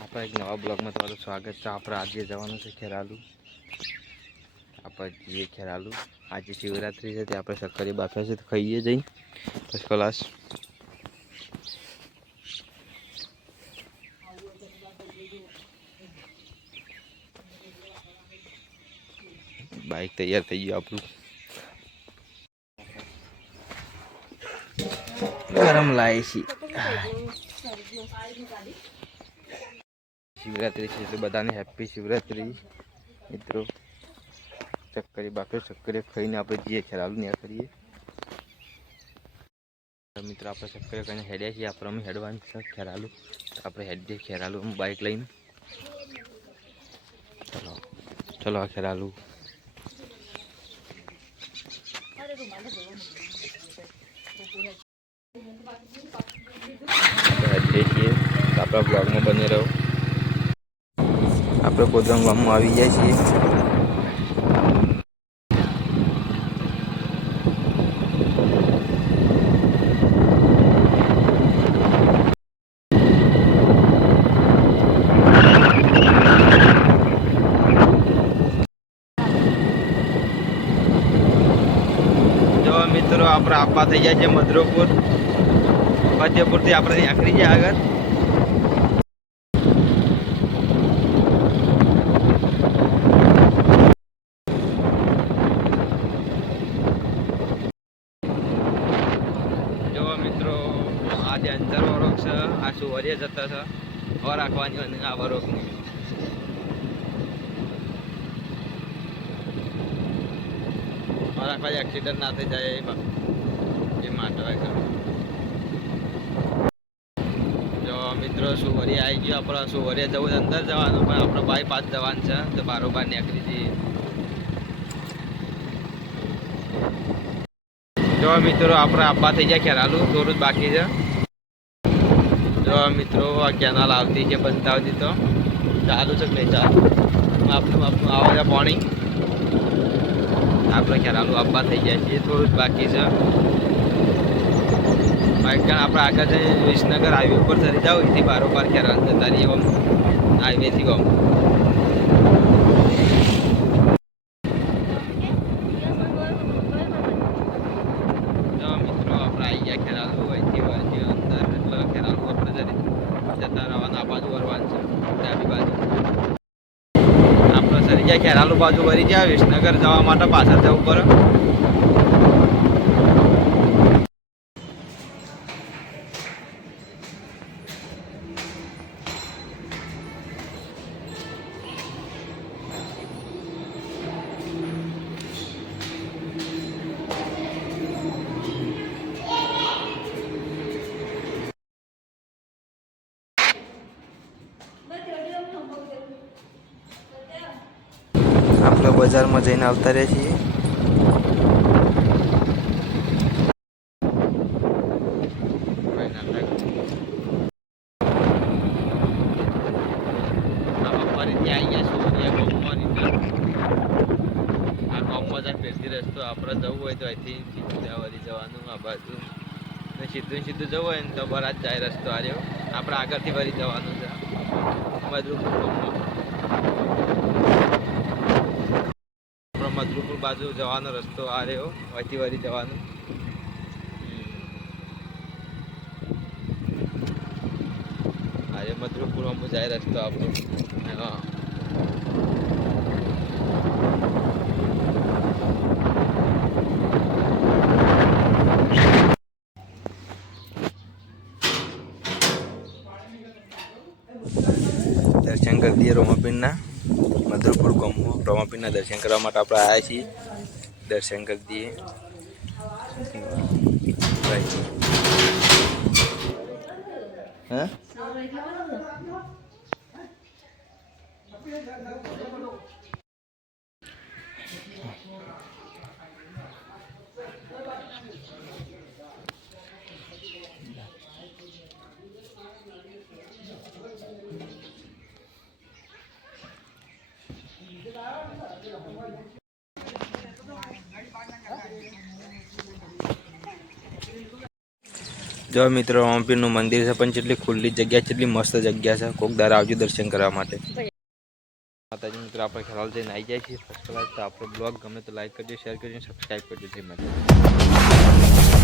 આપણા એક નવા બ્લોગમાં તમારું સ્વાગત છે. આપણે આજે જવાનું છે ખેરાલુ. આપણે જઈએ ખેરાલુ. આજે શિવરાત્રિ છે તે આપણે શક્કરી બાફ્યા છે, તો ખાઈએ જઈ ફર્સ્ટ ક્લાસ બાઇક તૈયાર થઈ ગયું આપણું. ગરમ લાવે છે. શિવરાત્રિ છે એટલે બધાને હેપી શિવરાત્રિ. મિત્રો, ચક્કરી બાપે ચક્કરી ખાઈને આપણે જઈએ ખેરાલુ ત્યાં કરીએ. મિત્રો, આપણે ચક્કરી ખાઈને હેડ્યા છીએ. આપણે અમે હેડવાનું છે ખેરાલુ તો આપણે હેડીએ ખેરાલુ અમે બાઇક લઈને. ચલો ચલો આ ખેરાલુ હેડીએ છીએ. તો આપણા બ્લોગમાં બની રહ્યો આપણે કોદરંગ ગામમાં આવી જાય છીએ જો મિત્રો આપણે આપવા થઈ જાય છે મધુરપુર ફતેપુરથી આપણે નીકળી જાય આગળ જો મિત્રો, આ જે છે, આ સુવર્ય જતા છે. હવા રાખવાની અને આ વરોગની હવા એક્સિડન્ટ ના થઈ જાય એ માટે. જો મિત્રો, સુવર્ય આવી ગયો, આપણે શું વરિયા જવું અંદર જવાનું, પણ આપણે બાયપાસ જવાનું છે, તો બારોબાર નીકળી જઈએ. જો મિત્રો, આપણે આબા થઈ ગયા ખેરાલું. થોડું જ બાકી છે. જો મિત્રો, આ કેનાલ આવતી છે બનતા આવતી તો. ચાલુ છે કે ચાલુ? આપણું આપણું આવે છે પાણી. આપણે ખેરાલું આબા થઈ ગયા છીએ. થોડું જ બાકી છે. કારણ આપણે આગળ જઈને વિસનગર હાઈવે ઉપર ચડી જાવ એથી બારોબાર ખેરાલ જતા રહીએ આમ. હાઈવેથી ગમ જો મિત્રો ગયા ખેરાલુ અહીંથી અહીંથી અંદર એટલે ખેરાલુ આપણે જરી જતા રહેવાના આ બાજુ વરવાનું છે, ડાબી બાજુ. આપણે સરી ગયા ખેરાલુ બાજુ વરી ગયા વિસનગર જવા માટે પાછળ જવું પડે. આપણે બજારમાં જઈને આવતા રહીએ છીએ. આપણે જવું હોય તો અહીંથી સીધું જવાનું આ બાજુ સીધું સીધું જવું હોય ને તો બરાત જાય રસ્તો આર્યો આપણે આગળથી વળી જવાનું છે. મધુપુર બાજુ જવાનો રસ્તો આ રહ્યો અહીંથી જવાનો. આજે મધુપુર અમુ જાય રસ્તો આપણો. હા. દર્શન કરી દઈએ રોમાપીરના. મધુરપુર ગામમાં રમાપીરના દર્શન કરવા માટે આપણે આવ્યા છીએ. દર્શન કરી દઈએ. હા? जो मित्रों ओम पीर मंदिर से चली खुली जगह चली मस्त जगह से कोक दर आज दर्शन करने माता मित्र आप ख्याल जी आई जाए फ़र्स्ट क्लास तो आप ब्लॉग गमे तो लाइक करजिए शेयर करजिए सब्सक्राइब करजिए मैं